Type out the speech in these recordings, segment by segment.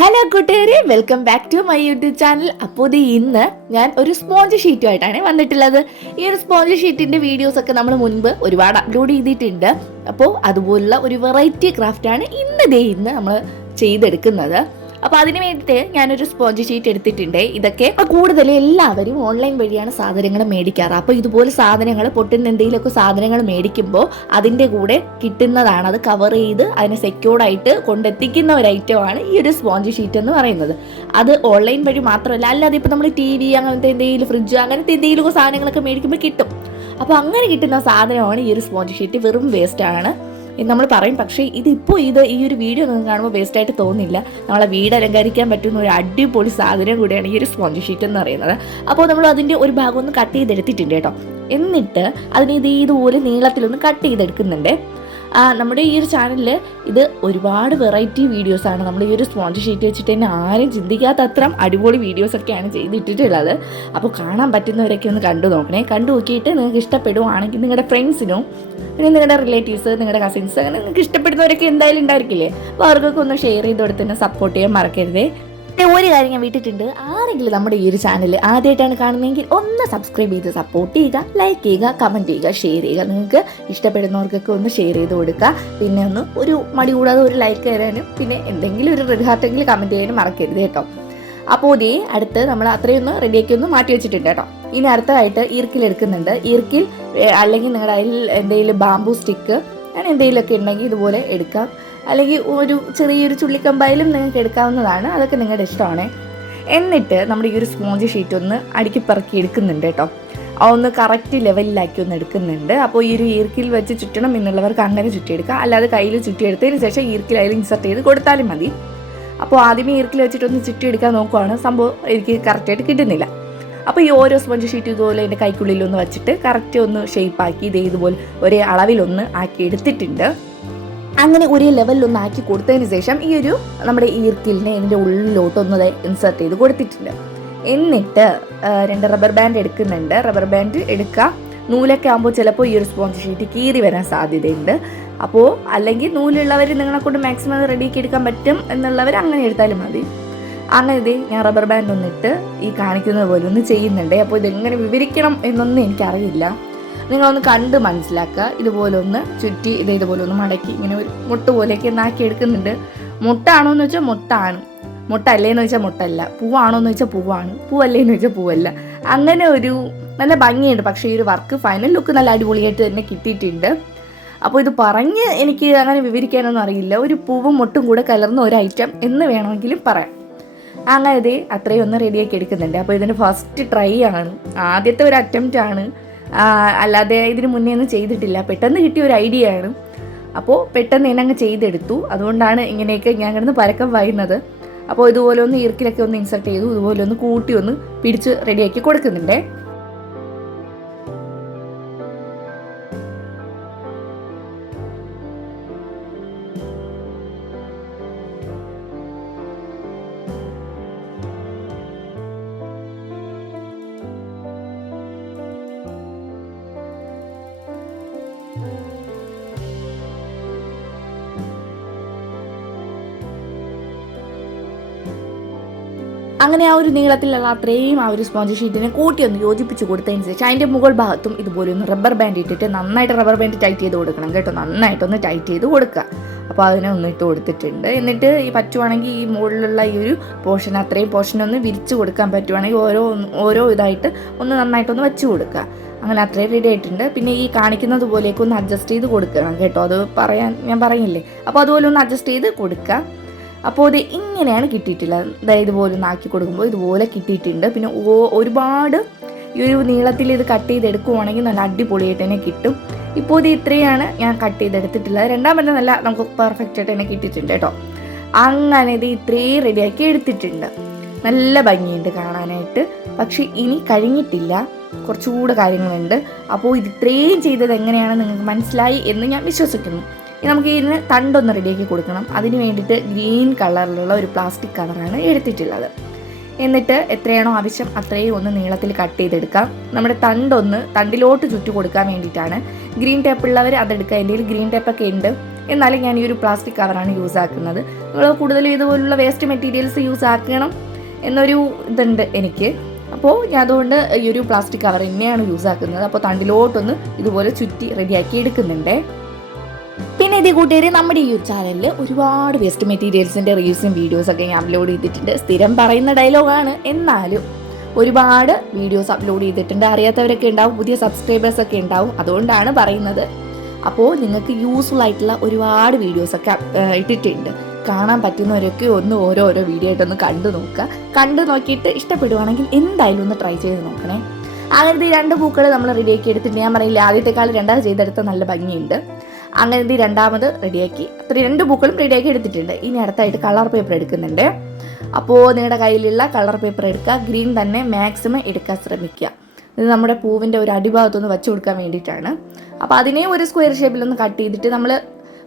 Hello കൂട്ടുകാരെ. Welcome back to my YouTube channel അപ്പോൾ ഇത് ഇന്ന് ഞാൻ ഒരു സ്പോഞ്ച് ഷീറ്റുമായിട്ടാണ് വന്നിട്ടുള്ളത്. ഈ ഒരു സ്പോഞ്ച് ഷീറ്റിന്റെ വീഡിയോസൊക്കെ നമ്മൾ മുൻപ് ഒരുപാട് അപ്ലോഡ് ചെയ്തിട്ടുണ്ട്. അപ്പോൾ അതുപോലുള്ള ഒരു വെറൈറ്റി ക്രാഫ്റ്റാണ് ഇന്ന് ദേ ഇന്ന് നമ്മൾ ചെയ്തെടുക്കുന്നത്. അപ്പോൾ അതിന് വേണ്ടിയിട്ട് ഞാനൊരു സ്പോഞ്ച് ഷീറ്റ് എടുത്തിട്ടുണ്ട്. ഇതൊക്കെ കൂടുതൽ എല്ലാവരും ഓൺലൈൻ വഴിയാണ് സാധനങ്ങൾ മേടിക്കാറ്. അപ്പോൾ ഇതുപോലെ സാധനങ്ങൾ പൊട്ടുന്ന എന്തെങ്കിലുമൊക്കെ സാധനങ്ങൾ മേടിക്കുമ്പോൾ അതിന്റെ കൂടെ കിട്ടുന്നതാണ്. അത് കവർ ചെയ്ത് അതിനെ സെക്യൂർഡ് ആയിട്ട് കൊണ്ടെത്തിക്കുന്ന ഒരു ഐറ്റമാണ് ഈ ഒരു സ്പോഞ്ച് ഷീറ്റ് എന്ന് പറയുന്നത്. അത് ഓൺലൈൻ വഴി മാത്രമല്ല അല്ലാതെ ഇപ്പോൾ നമ്മൾ ടി വി അങ്ങനത്തെ എന്തെങ്കിലും ഫ്രിഡ്ജ് അങ്ങനത്തെ എന്തെങ്കിലും സാധനങ്ങളൊക്കെ മേടിക്കുമ്പോൾ കിട്ടും. അപ്പോൾ അങ്ങനെ കിട്ടുന്ന സാധനമാണ് ഈ ഒരു സ്പോഞ്ച് ഷീറ്റ് വെറും വേസ്റ്റ് ആണ്. നമ്മൾ പറയും. പക്ഷേ ഇതിപ്പോൾ ഇത് ഈ ഒരു വീഡിയോ നിങ്ങൾക്ക് കാണുമ്പോൾ വേസ്റ്റ് ആയിട്ട് തോന്നില്ല. നമ്മളെ വീട് അലങ്കരിക്കാൻ പറ്റുന്ന ഒരു അടിപൊളി സാധനം കൂടിയാണ് ഈ ഒരു സ്പോഞ്ച് ഷീറ്റ് എന്ന് പറയുന്നത്. അപ്പോൾ നമ്മൾ അതിന്റെ ഒരു ഭാഗം ഒന്ന് കട്ട് ചെയ്തെടുത്തിട്ടുണ്ട് കേട്ടോ. എന്നിട്ട് അതിന് ഇത് ഇതുപോലെ നീളത്തിലൊന്ന് കട്ട് ചെയ്തെടുക്കുന്നുണ്ട്. നമ്മുടെ ഈ ഒരു ചാനലിൽ ഇത് ഒരുപാട് വെറൈറ്റി വീഡിയോസാണ് നമ്മൾ ഈ ഒരു സ്പോഞ്ച് ഷീറ്റ് വെച്ചിട്ട് തന്നെ ആരും ചിന്തിക്കാത്ത അത്ര അടിപൊളി വീഡിയോസൊക്കെയാണ് ചെയ്തിട്ടിട്ടുള്ളത്. അപ്പോൾ കാണാൻ പറ്റുന്നവരൊക്കെ ഒന്ന് കണ്ടു നോക്കണേ. കണ്ടു നോക്കിയിട്ട് നിങ്ങൾക്ക് ഇഷ്ടപ്പെടുവാണെങ്കിൽ നിങ്ങളുടെ ഫ്രണ്ട്സിനും പിന്നെ നിങ്ങളുടെ റിലേറ്റീവ്സ് നിങ്ങളുടെ കസിൻസ് അങ്ങനെ നിങ്ങൾക്ക് ഇഷ്ടപ്പെടുന്നവരൊക്കെ എന്തായാലും ഉണ്ടായിരിക്കില്ലേ? അപ്പോൾ അവർക്കൊക്കെ ഒന്ന് ഷെയർ ചെയ്ത് കൊടുത്ത് തന്നെ സപ്പോർട്ട് ചെയ്യാൻ മറക്കരുതേ. ഒരു കാര്യം ഞാൻ വിട്ടിട്ടുണ്ട്. ആരെങ്കിലും നമ്മുടെ ഈ ഒരു ചാനൽ ആദ്യമായിട്ടാണ് കാണുന്നതെങ്കിൽ ഒന്ന് സബ്സ്ക്രൈബ് ചെയ്ത് സപ്പോർട്ട് ചെയ്യുക ലൈക്ക് ചെയ്യുക കമന്റ് ചെയ്യുക ഷെയർ ചെയ്യുക. നിങ്ങൾക്ക് ഇഷ്ടപ്പെടുന്നവർക്കൊക്കെ ഒന്ന് ഷെയർ ചെയ്ത് കൊടുക്കുക. പിന്നെ ഒന്ന് ഒരു മടി കൂടാതെ ഒരു ലൈക്ക് തരാനും പിന്നെ എന്തെങ്കിലും ഒരു റെഡ് കമന്റ് ചെയ്യാനും മറക്കരുത് കേട്ടോ. അപ്പോൾ ഇതേ അടുത്ത് നമ്മൾ അത്രയൊന്ന് റെഡിയാക്കി ഒന്ന് മാറ്റി വെച്ചിട്ടുണ്ട് കേട്ടോ. ഇനി അടുത്തതായിട്ട് ഈർക്കിൽ എടുക്കുന്നുണ്ട്. ഈർക്കിൽ അല്ലെങ്കിൽ നിങ്ങളുടെ അതിൽ എന്തെങ്കിലും ബാംബു സ്റ്റിക്ക് അങ്ങനെ എന്തെങ്കിലുമൊക്കെ ഉണ്ടെങ്കിൽ ഇതുപോലെ എടുക്കാം. അല്ലെങ്കിൽ ഒരു ചെറിയൊരു ചുള്ളിക്കമ്പായാലും നിങ്ങൾക്ക് എടുക്കാവുന്നതാണ്. അതൊക്കെ നിങ്ങളുടെ ഇഷ്ടമാണ്. എന്നിട്ട് നമ്മുടെ ഈ ഒരു സ്പോഞ്ച് ഷീറ്റ് ഒന്ന് അടുക്കി പറക്കി എടുക്കുന്നുണ്ട് കേട്ടോ. ഒന്ന് കറക്റ്റ് ലെവലിലാക്കി ഒന്ന് എടുക്കുന്നുണ്ട്. അപ്പോൾ ഈ ഒരു ഈർക്കിൽ വെച്ച് ചുറ്റണം എന്നുള്ളവർക്ക് അങ്ങനെ ചുറ്റിയെടുക്കാം. അല്ലാതെ കയ്യിൽ ചുറ്റിയെടുത്തതിന് ശേഷം ഈർക്കിൽ അതിൽ ഇൻസർട്ട് ചെയ്ത് കൊടുത്താലും മതി. അപ്പോൾ ആദ്യമേ ഈർക്കിൽ വെച്ചിട്ടൊന്ന് ചുറ്റിയെടുക്കാൻ നോക്കുവാണ്. സംഭവം എനിക്ക് കറക്റ്റായിട്ട് കിട്ടുന്നില്ല. അപ്പോൾ ഈ ഓരോ സ്പോഞ്ച് ഷീറ്റ് ഇതുപോലെ എന്റെ കൈക്കുള്ളിലൊന്ന് വെച്ചിട്ട് കറക്റ്റ് ഒന്ന് ഷേപ്പാക്കി ഇതേ ഇതുപോലെ ഒരേ അളവിലൊന്ന് ആക്കി എടുത്തിട്ടുണ്ട്. അങ്ങനെ ഒരേ ലെവലിലൊന്ന് ആക്കി കൊടുത്തതിന് ശേഷം ഈ ഒരു നമ്മുടെ ഈർക്കിലിനെ ഇതിന്റെ ഉള്ളിലോട്ടൊന്ന് ഇൻസേർട്ട് ചെയ്ത് കൊടുത്തിട്ടുണ്ട്. എന്നിട്ട് രണ്ട് റബ്ബർ ബാൻഡ് എടുക്കുന്നുണ്ട്. റബ്ബർ ബാൻഡ് എടുക്കുക. നൂലൊക്കെ ആകുമ്പോൾ ചിലപ്പോൾ ഈ ഒരു സ്പോഞ്ച് ഷീറ്റ് കീറി വരാൻ സാധ്യതയുണ്ട്. അപ്പോൾ അല്ലെങ്കിൽ നൂലുള്ളവർ നിങ്ങളെ കൊണ്ട് മാക്സിമം റെഡിയാക്കി എടുക്കാൻ പറ്റും എന്നുള്ളവർ അങ്ങനെ എടുത്താലും മതി. അങ്ങനെ ഇത് ഞാൻ റബ്ബർ ബാൻഡ് ഒന്നിട്ട് ഈ കാണിക്കുന്നത് പോലെ ഒന്ന് ചെയ്യുന്നുണ്ട്. അപ്പോൾ ഇതെങ്ങനെ വിവരിക്കണം എന്നൊന്നും എനിക്കറിയില്ല. നിങ്ങളൊന്ന് കണ്ട് മനസ്സിലാക്കുക. ഇതുപോലെ ഒന്ന് ചുറ്റി ഇത് ഇതുപോലെ ഒന്ന് മടക്കി ഇങ്ങനെ ഒരു മുട്ട പോലെയൊക്കെ ഒന്നാക്കി എടുക്കുന്നുണ്ട്. മുട്ടാണോ എന്ന് വെച്ചാൽ മുട്ടാണ്. മുട്ടല്ലേന്ന് വെച്ചാൽ മുട്ടല്ല. പൂവാണോ എന്ന് വെച്ചാൽ പൂവാണ്. പൂവല്ലേന്ന് വെച്ചാൽ പൂവല്ല. അങ്ങനെ ഒരു നല്ല ഭംഗിയുണ്ട്. പക്ഷേ ഈ ഒരു വർക്ക് ഫൈനൽ ലുക്ക് നല്ല അടിപൊളിയായിട്ട് തന്നെ കിട്ടിയിട്ടുണ്ട്. അപ്പോൾ ഇത് പറഞ്ഞ് എനിക്ക് അങ്ങനെ വിവരിക്കാനൊന്നും അറിയില്ല. ഒരു പൂവും മുട്ടും കൂടെ കലർന്ന ഒരു ഐറ്റം എന്ന് വേണമെങ്കിലും പറയാം. അങ്ങനെ ഇത് അത്രയും ഒന്ന് റെഡിയാക്കി എടുക്കുന്നുണ്ട്. അപ്പോൾ ഇതിന്റെ ഫസ്റ്റ് ട്രൈ ആണ്. ആദ്യത്തെ ഒരു അറ്റംപ്റ്റ് ആണ്. അല്ലാതെ ഇതിന് മുന്നേ ഒന്നും ചെയ്തിട്ടില്ല. പെട്ടെന്ന് കിട്ടിയ ഒരു ഐഡിയ ആണ്. അപ്പോൾ പെട്ടെന്ന് തന്നെ അങ്ങ് ചെയ്തെടുത്തു. അതുകൊണ്ടാണ് ഇങ്ങനെയൊക്കെ ഞാൻ കിടന്ന് പരക്കം വായുന്നത് അപ്പോൾ ഇതുപോലെ ഒന്ന് ഈർക്കിലൊക്കെ ഒന്ന് ഇൻസർട്ട് ചെയ്തു. ഇതുപോലെ ഒന്ന് കൂട്ടി ഒന്ന് പിടിച്ച് റെഡിയാക്കി കൊടുക്കുന്നുണ്ടേ. അങ്ങനെ ആ ഒരു നീളത്തിലുള്ള അത്രയും ആ ഒരു സ്പോഞ്ച് ഷീറ്റിനെ കൂട്ടി ഒന്ന് യോജിപ്പിച്ച് കൊടുത്തതിന് ശേഷം അതിന്റെ മുകൾ ഭാഗത്തും ഇതുപോലെ ഒന്ന് റബ്ബർ ബാൻഡ് ഇട്ടിട്ട് നന്നായിട്ട് റബ്ബർ ബാൻഡ് ടൈറ്റ് ചെയ്ത് കൊടുക്കണം കേട്ടോ. നന്നായിട്ടൊന്ന് ടൈറ്റ് ചെയ്ത് കൊടുക്കുക. അപ്പോൾ അതിനെ ഒന്ന് ഇട്ട് കൊടുത്തിട്ടുണ്ട്. എന്നിട്ട് ഈ പറ്റുവാണെങ്കിൽ ഈ മുകളിലുള്ള ഈ ഒരു പോർഷൻ അത്രയും പോർഷൻ ഒന്ന് വിരിച്ച് കൊടുക്കാൻ പറ്റുവാണെങ്കിൽ ഓരോ ഓരോ ഇതായിട്ട് ഒന്ന് നന്നായിട്ടൊന്ന് വെച്ച് കൊടുക്കുക. അങ്ങനെ അത്രയും റെഡി ആയിട്ടുണ്ട്. പിന്നെ ഈ കാണിക്കുന്നത് പോലെയൊക്കെ ഒന്ന് അഡ്ജസ്റ്റ് ചെയ്ത് കൊടുക്കണം കേട്ടോ. അത് പറയാൻ ഞാൻ പറയില്ലേ അപ്പോൾ അതുപോലെ ഒന്ന് അഡ്ജസ്റ്റ് ചെയ്ത് കൊടുക്കുക. അപ്പോൾ ഇത് ഇങ്ങനെയാണ് കിട്ടിയിട്ടുള്ളത്. അതായത് ഇതുപോലെ ഒന്ന് ആക്കി കൊടുക്കുമ്പോൾ ഇതുപോലെ കിട്ടിയിട്ടുണ്ട്. പിന്നെ ഒരുപാട് ഈ ഒരു നീളത്തിൽ ഇത് കട്ട് ചെയ്തെടുക്കുവാണെങ്കിൽ നല്ല അടിപൊളിയായിട്ട് തന്നെ കിട്ടും. ഇപ്പോൾ ഇത് ഇത്രയാണ് ഞാൻ കട്ട് ചെയ്തെടുത്തിട്ടുള്ളത്. രണ്ടാമത്തെ നല്ല നമുക്ക് പെർഫെക്റ്റ് ആയിട്ട് തന്നെ കിട്ടിയിട്ടുണ്ട് കേട്ടോ. അങ്ങനെ ഇത് ഇത്രയും റെഡിയാക്കി എടുത്തിട്ടുണ്ട്. നല്ല ഭംഗിയുണ്ട് കാണാനായിട്ട്. പക്ഷേ ഇനി കഴിഞ്ഞിട്ടില്ല. കുറച്ചുകൂടെ കാര്യങ്ങളുണ്ട്. അപ്പോൾ ഇത് ഇത്രയും ചെയ്തത് എങ്ങനെയാണെന്ന് നിങ്ങൾക്ക് മനസ്സിലായി എന്ന് ഞാൻ വിശ്വസിക്കുന്നു. നമുക്ക് ഇതിന് തണ്ടൊന്ന് റെഡിയാക്കി കൊടുക്കണം. അതിന് വേണ്ടിയിട്ട് ഗ്രീൻ കളറിലുള്ള ഒരു പ്ലാസ്റ്റിക് കവറാണ് എടുത്തിട്ടുള്ളത്. എന്നിട്ട് എത്രയാണോ ആവശ്യം അത്രയും ഒന്ന് നീളത്തിൽ കട്ട് ചെയ്തെടുക്കാം. നമ്മുടെ തണ്ടൊന്ന് തണ്ടിലോട്ട് ചുറ്റു കൊടുക്കാൻ വേണ്ടിയിട്ടാണ് ഗ്രീൻ ടേപ്പ് ഉള്ളവർ അതെടുക്കുക. എന്റെ ഗ്രീൻ ടേപ്പൊക്കെ ഉണ്ട്. എന്നാലും ഞാൻ ഈ ഒരു പ്ലാസ്റ്റിക് കവറാണ് യൂസ് ആക്കുന്നത്. നിങ്ങൾ കൂടുതലും ഇതുപോലുള്ള വേസ്റ്റ് മെറ്റീരിയൽസ് യൂസ് ആക്കണം എന്നൊരു ഇതുണ്ട് എനിക്ക്. അപ്പോൾ ഞാൻ അതുകൊണ്ട് ഈ ഒരു പ്ലാസ്റ്റിക് കവർ തന്നെയാണ് യൂസ് ആക്കുന്നത്. അപ്പോൾ തണ്ടിലോട്ടൊന്ന് ഇതുപോലെ ചുറ്റി റെഡിയാക്കി എടുക്കുന്നുണ്ടേ. പിന്നെ ഈ കൂട്ടുകാരെ നമ്മുടെ ഈ ചാനലിൽ ഒരുപാട് വേസ്റ്റ് മെറ്റീരിയൽസിന്റെ റീൽസും വീഡിയോസൊക്കെ ഞാൻ അപ്ലോഡ് ചെയ്തിട്ടുണ്ട്. സ്ഥിരം പറയുന്ന ഡയലോഗാണ് എന്നാലും ഒരുപാട് വീഡിയോസ് അപ്ലോഡ് ചെയ്തിട്ടുണ്ട്. അറിയാത്തവരൊക്കെ ഉണ്ടാവും. പുതിയ സബ്സ്ക്രൈബേഴ്സൊക്കെ ഉണ്ടാവും. അതുകൊണ്ടാണ് പറയുന്നത്. അപ്പോൾ നിങ്ങൾക്ക് യൂസ്ഫുൾ ആയിട്ടുള്ള ഒരുപാട് വീഡിയോസൊക്കെ ഇട്ടിട്ടുണ്ട്. കാണാൻ പറ്റുന്നവരൊക്കെ ഒന്ന് ഓരോ ഓരോ വീഡിയോ ആയിട്ടൊന്ന് കണ്ടു നോക്കുക. കണ്ടു നോക്കിയിട്ട് ഇഷ്ടപ്പെടുവാണെങ്കിൽ എന്തായാലും ഒന്ന് ട്രൈ ചെയ്ത് നോക്കണേ. അങ്ങനത്തെ ഈ രണ്ട് പൂക്കൾ നമ്മൾ റെഡിയാക്കി എടുത്തിട്ട് ഞാൻ പറയില്ല ആദ്യത്തെക്കാൾ രണ്ടാമത് ചെയ്തെടുത്ത നല്ല ഭംഗിയുണ്ട്. അങ്ങനത്തെ ഈ രണ്ടാമത് റെഡിയാക്കി. രണ്ട് ബുക്കുകളും റെഡിയാക്കി എടുത്തിട്ടുണ്ട്. ഇനി അടുത്തായിട്ട് കളർ പേപ്പർ എടുക്കുന്നുണ്ട്. അപ്പോൾ നിങ്ങളുടെ കയ്യിലുള്ള കളർ പേപ്പർ എടുക്കുക. ഗ്രീൻ തന്നെ മാക്സിമം എടുക്കാൻ ശ്രമിക്കുക. ഇത് നമ്മുടെ പൂവിന്റെ ഒരു അടിഭാഗത്തൊന്ന് വെച്ച് കൊടുക്കാൻ വേണ്ടിയിട്ടാണ്. അപ്പോൾ അതിനെ ഒരു സ്ക്വയർ ഷേപ്പിലൊന്ന് കട്ട് ചെയ്തിട്ട് നമ്മൾ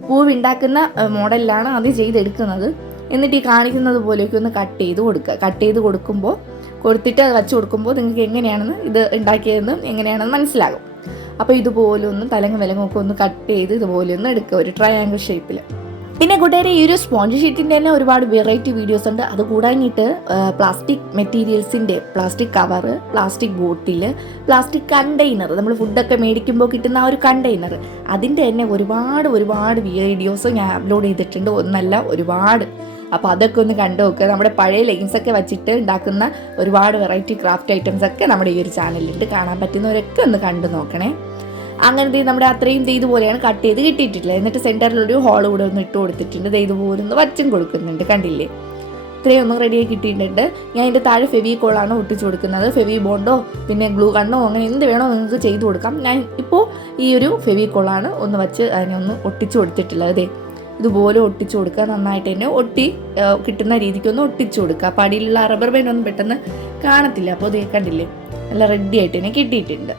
പൂവ് ഉണ്ടാക്കുന്ന മോഡലിലാണ് അത് ചെയ്തെടുക്കുന്നത്. എന്നിട്ട് ഈ കാണിക്കുന്നത് പോലെയൊക്കെ ഒന്ന് കട്ട് ചെയ്ത് കൊടുക്കുക. കട്ട് ചെയ്ത് കൊടുക്കുമ്പോൾ കൊടുത്തിട്ട് അത് വെച്ച് കൊടുക്കുമ്പോൾ നിങ്ങൾക്ക് എങ്ങനെയാണെന്ന് ഇത് ഉണ്ടാക്കിയതെന്ന് എങ്ങനെയാണെന്ന് മനസ്സിലാകും. അപ്പോൾ ഇതുപോലെ ഒന്ന് തലങ്ങും വിലങ്ങും ഒക്കെ ഒന്ന് കട്ട് ചെയ്ത് ഇതുപോലെ ഒന്ന് എടുക്കുക ഒരു ട്രയാങ്കിൾ ഷേപ്പിൽ പിന്നെ കൂട്ടുകാരെ ഈ ഒരു സ്പോഞ്ച് ഷീറ്റിന്റെ തന്നെ ഒരുപാട് വെറൈറ്റി വീഡിയോസ് ഉണ്ട്. അത് കൂടാഞ്ഞിട്ട് plastic മെറ്റീരിയൽസിന്റെ plastic cover plastic bottle plastic container നമ്മൾ ഫുഡൊക്കെ മേടിക്കുമ്പോൾ കിട്ടുന്ന ആ ഒരു കണ്ടെയ്നർ അതിന്റെ തന്നെ ഒരുപാട് ഒരുപാട് വീഡിയോസ് ഞാൻ അപ്ലോഡ് ചെയ്തിട്ടുണ്ട്. ഒന്നല്ല ഒരുപാട്. അപ്പോൾ അതൊക്കെ ഒന്ന് കണ്ടു നോക്കുക നമ്മുടെ പഴയ ലെഗിൻസ് ഒക്കെ വെച്ചിട്ട് ഉണ്ടാക്കുന്ന ഒരുപാട് വെറൈറ്റി ക്രാഫ്റ്റ് ഐറ്റംസ് ഒക്കെ നമ്മുടെ ഈ ഒരു ചാനലിലുണ്ട് കാണാൻ പറ്റുന്നവരൊക്കെ ഒന്ന് കണ്ടു നോക്കണേ. അങ്ങനെ അങ്ങനത്തെ നമ്മുടെ അത്രയും ഇതുപോലെയാണ് കട്ട് ചെയ്ത് കിട്ടിയിട്ടില്ല. എന്നിട്ട് സെന്ററിലൊരു ഹോൾ കൂടെ ഒന്ന് ഇട്ട് കൊടുത്തിട്ടുണ്ട്. ദേ ഇതുപോലെ ഒന്ന് വച്ചും കൊടുക്കുന്നുണ്ട്. കണ്ടില്ലേ? ഇത്രയും ഒന്ന് റെഡിയായി കിട്ടിയിട്ടുണ്ട്. ഞാൻ ഇതിന്റെ താഴെ ഫെവി കോളാണ് ഒട്ടിച്ച് കൊടുക്കുന്നത്. ഫെവി ബോണ്ടോ പിന്നെ ഗ്ലൂ കണ്ണോ അങ്ങനെ എന്ത് വേണോ നിങ്ങൾക്ക് ചെയ്തു കൊടുക്കാം. ഞാൻ ഇപ്പോൾ ഈ ഒരു ഫെവി കോളാണ് ഒന്ന് വച്ച് അതിനെ ഒന്ന് ഒട്ടിച്ചു കൊടുത്തിട്ടുള്ളത്. ഇതുപോലെ ഒട്ടിച്ചു കൊടുക്കുക. നന്നായിട്ട് തന്നെ ഒട്ടി കിട്ടുന്ന രീതിക്കൊന്ന് ഒട്ടിച്ചു കൊടുക്കുക. അപ്പോൾ അടിയിലുള്ള റബ്ബർ ബാൻഡ് ഒന്നും പെട്ടെന്ന് കാണത്തില്ല. അപ്പോൾ ഇത് കണ്ടില്ലേ? നല്ല റെഡി ആയിട്ട് തന്നെ കിട്ടിയിട്ടുണ്ട്.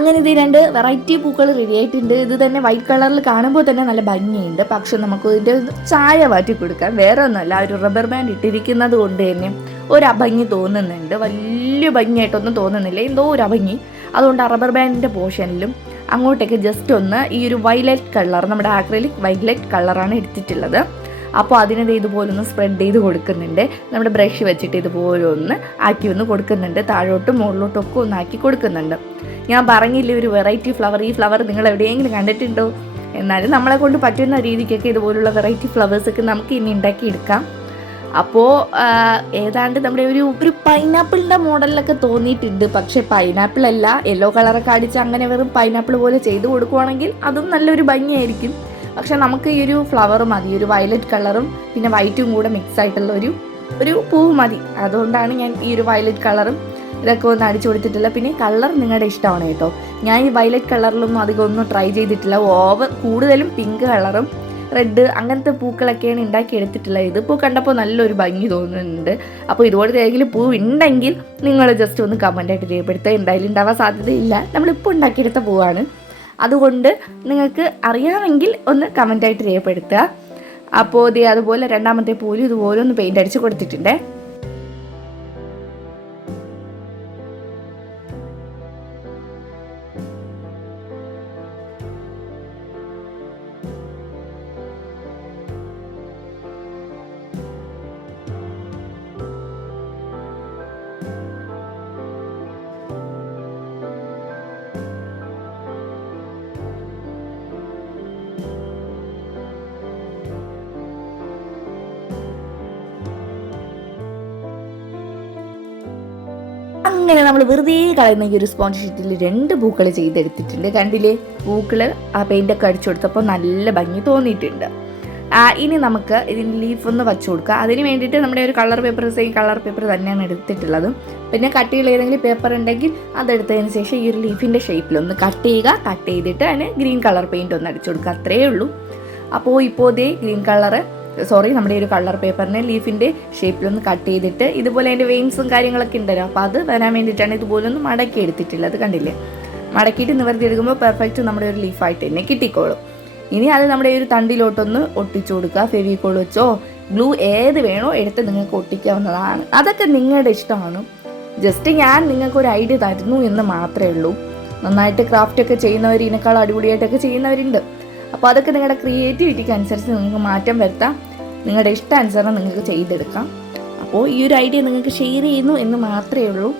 അങ്ങനെ ഇത് രണ്ട് വെറൈറ്റി പൂക്കൾ റെഡി ആയിട്ടുണ്ട്. ഇത് തന്നെ വൈറ്റ് കളറിൽ കാണുമ്പോൾ തന്നെ നല്ല ഭംഗിയുണ്ട്. പക്ഷെ നമുക്ക് ഇതിന്റെ ചായ മാറ്റി കൊടുക്കാം. വേറെ ഒന്നുമല്ല ഒരു റബ്ബർ ബാൻഡ് ഇട്ടിരിക്കുന്നത് കൊണ്ട് തന്നെ ഒരു അഭംഗി തോന്നുന്നുണ്ട്. വലിയ ഭംഗിയായിട്ടൊന്നും തോന്നുന്നില്ല. എന്തോ ഒരു അഭംഗി. അതുകൊണ്ട് റബ്ബർ ബാൻഡിന്റെ പോർഷനിലും അങ്ങോട്ടേക്ക് ജസ്റ്റ് ഒന്ന് ഈ ഒരു വൈലറ്റ് കളർ നമ്മുടെ ആക്രലിക് വൈലറ്റ് കളറാണ് എടുത്തിട്ടുള്ളത്. അപ്പോൾ അതിനെ ദേ ഇതുപോലെ ഒന്ന് സ്പ്രെഡ് ചെയ്ത് കൊടുക്കുന്നുണ്ട്. നമ്മുടെ ബ്രഷ് വെച്ചിട്ട് ഇതുപോലെ ഒന്ന് ആക്കി ഒന്ന് കൊടുക്കുന്നുണ്ട്. താഴോട്ടും മുകളിലോട്ടും ഒക്കെ ഒന്ന് ആക്കി കൊടുക്കുന്നുണ്ട്. ഞാൻ പറഞ്ഞില്ലേ ഒരു വെറൈറ്റി ഫ്ലവർ ഈ ഫ്ലവർ നിങ്ങൾ എവിടെയെങ്കിലും കണ്ടിട്ടുണ്ടോ? എന്നാലും നമ്മളെ കൊണ്ട് പറ്റുന്ന രീതിക്കൊക്കെ ഇതുപോലുള്ള വെറൈറ്റി ഫ്ലവേഴ്സൊക്കെ നമുക്ക് ഇനി ഉണ്ടാക്കി എടുക്കാം. അപ്പോൾ ഏതാണ്ട് നമ്മുടെ ഒരു ഒരു പൈനാപ്പിളിന്റെ മോഡലിലൊക്കെ തോന്നിയിട്ടുണ്ട്. പക്ഷേ പൈനാപ്പിൾ അല്ല യെല്ലോ കളറൊക്കെ അടിച്ച് അങ്ങനെ വെറും പൈനാപ്പിൾ പോലെ ചെയ്ത് കൊടുക്കുവാണെങ്കിൽ അതും നല്ലൊരു ഭംഗിയായിരിക്കും. പക്ഷെ നമുക്ക് ഈ ഒരു ഫ്ലവർ മതി ഒരു വയലറ്റ് കളറും പിന്നെ വൈറ്റും കൂടെ മിക്സ് ആയിട്ടുള്ള ഒരു ഒരു പൂവ് മതി. അതുകൊണ്ടാണ് ഞാൻ ഈ ഒരു വയലറ്റ് കളറും ഇതൊക്കെ ഒന്ന് അടിച്ചു കൊടുത്തിട്ടില്ല പിന്നെ കളർ നിങ്ങളുടെ ഇഷ്ടമാണ് കേട്ടോ. ഞാൻ ഈ വയലറ്റ് കളറിലൊന്നും അധികം ഒന്നും ട്രൈ ചെയ്തിട്ടില്ല. ഓവർ കൂടുതലും പിങ്ക് കളറും റെഡ് അങ്ങനത്തെ പൂക്കളൊക്കെയാണ് ഉണ്ടാക്കി എടുത്തിട്ടുള്ളത്. ഇതിപ്പോൾ കണ്ടപ്പോൾ നല്ലൊരു ഭംഗി തോന്നുന്നുണ്ട്. അപ്പോൾ ഇതുപോലത്തെ ഏതെങ്കിലും പൂ ഉണ്ടെങ്കിൽ നിങ്ങൾ ജസ്റ്റ് ഒന്ന് കമന്റായിട്ട് രേഖപ്പെടുത്തുക. എന്തായാലും ഉണ്ടാവാൻ സാധ്യതയില്ല. നമ്മളിപ്പോൾ ഉണ്ടാക്കിയെടുത്ത പൂവാണ്. അതുകൊണ്ട് നിങ്ങൾക്ക് അറിയാമെങ്കിൽ ഒന്ന് കമന്റായിട്ട് രേഖപ്പെടുത്തുക. അപ്പോൾ ഇതേ അതുപോലെ രണ്ടാമത്തെ പോലും ഇതുപോലെ ഒന്ന് പെയിന്റ് അടിച്ച് കൊടുത്തിട്ടുണ്ടേ. അങ്ങനെ നമ്മൾ വെറുതെ കളയുന്ന ഈ ഒരു സ്പോഞ്ച് ഷീറ്റിൽ രണ്ട് പൂക്കൾ ചെയ്തെടുത്തിട്ടുണ്ട്. കണ്ടില്ലേ? പൂക്കൾ ആ പെയിന്റൊക്കെ അടിച്ചു കൊടുത്തപ്പോൾ നല്ല ഭംഗി തോന്നിയിട്ടുണ്ട്. ഇനി നമുക്ക് ഇതിന് ലീഫ് ഒന്ന് വച്ചു കൊടുക്കുക അതിന് വേണ്ടിയിട്ട് നമ്മുടെ ഒരു colour paper same colour paper തന്നെയാണ് എടുത്തിട്ടുള്ളത്. പിന്നെ കട്ടിയുള്ള ഏതെങ്കിലും പേപ്പർ ഉണ്ടെങ്കിൽ അതെടുത്തതിന് ശേഷം ഈ ഒരു ലീഫിന്റെ ഷേപ്പിലൊന്ന് കട്ട് ചെയ്യുക. കട്ട് ചെയ്തിട്ട് അതിന് ഗ്രീൻ കളർ പെയിന്റ് ഒന്ന് അടിച്ചു കൊടുക്കുക. അത്രയേ ഉള്ളൂ. അപ്പോൾ ഇപ്പോൾ ഇതേ ഗ്രീൻ കളറ് സോറി നമ്മുടെ ഒരു കളർ പേപ്പറിനെ ലീഫിന്റെ ഷേപ്പിലൊന്ന് കട്ട് ചെയ്തിട്ട് ഇതുപോലെ അതിന്റെ വെയിൻസും കാര്യങ്ങളൊക്കെ ഉണ്ടല്ലോ. അപ്പോൾ അത് വരാൻ വേണ്ടിയിട്ടാണ് ഇതുപോലെ ഒന്ന് മടക്കി എടുത്തിട്ടുള്ളത് കണ്ടില്ലേ? മടക്കിയിട്ട് നിവർത്തി എടുക്കുമ്പോൾ പെർഫെക്റ്റ് നമ്മുടെ ഒരു ലീഫായിട്ട് തന്നെ കിട്ടിക്കോളും. ഇനി അത് നമ്മുടെ ഒരു തണ്ടിലോട്ടൊന്ന് ഒട്ടിച്ചു കൊടുക്കുക. ഫെവിക്കോൾ വെച്ചോ ഗ്ലൂ ഏത് വേണോ എടുത്ത് നിങ്ങൾക്ക് ഒട്ടിക്കാവുന്നതാണ്. അതൊക്കെ നിങ്ങളുടെ ഇഷ്ടമാണ്. ജസ്റ്റ് ഞാൻ നിങ്ങൾക്ക് ഒരു ഐഡിയ തരുന്നു എന്ന് മാത്രമേ ഉള്ളൂ. നന്നായിട്ട് ക്രാഫ്റ്റ് ഒക്കെ ചെയ്യുന്നവർ ഇതിനേക്കാൾ അടിപൊളിയായിട്ടൊക്കെ ചെയ്യുന്നവരുണ്ട്. അപ്പോൾ അതൊക്കെ നിങ്ങളുടെ ക്രിയേറ്റിവിറ്റിക്ക് അനുസരിച്ച് നിങ്ങൾക്ക് മാറ്റം വരുത്താം. നിങ്ങളുടെ ഇഷ്ടാനുസരണം നിങ്ങൾക്ക് ചെയ്തെടുക്കാം. അപ്പോൾ ഈ ഒരു ഐഡിയ നിങ്ങൾക്ക് ഷെയർ ചെയ്യുന്നു എന്ന് മാത്രമേ ഉള്ളൂ.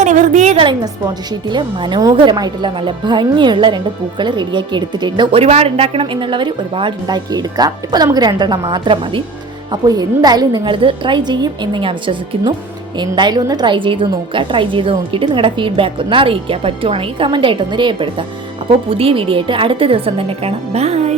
അങ്ങനെ വെറുതെ കളയുന്ന സ്പോഞ്ച് ഷീറ്റിൽ മനോഹരമായിട്ടുള്ള നല്ല ഭംഗിയുള്ള രണ്ട് പൂക്കൾ റെഡിയാക്കി എടുത്തിട്ടുണ്ട്. ഒരുപാട് ഉണ്ടാക്കണം എന്നുള്ളവർ ഒരുപാട് ഉണ്ടാക്കി എടുക്കാം. ഇപ്പോൾ നമുക്ക് രണ്ടെണ്ണം മാത്രം മതി. അപ്പോൾ എന്തായാലും നിങ്ങളിത് ട്രൈ ചെയ്യും എന്ന് ഞാൻ വിശ്വസിക്കുന്നു. എന്തായാലും ഒന്ന് ട്രൈ ചെയ്ത് നോക്കുക. ട്രൈ ചെയ്ത് നോക്കിയിട്ട് നിങ്ങളുടെ ഫീഡ്ബാക്ക് ഒന്ന് അറിയിക്കുക. പറ്റുവാണെങ്കിൽ കമന്റായിട്ടൊന്ന് രേഖപ്പെടുത്തുക. രേഖപ്പെടുത്താം അപ്പോൾ പുതിയ വീഡിയോ ആയിട്ട് അടുത്ത ദിവസം തന്നെ കാണാം. ബൈ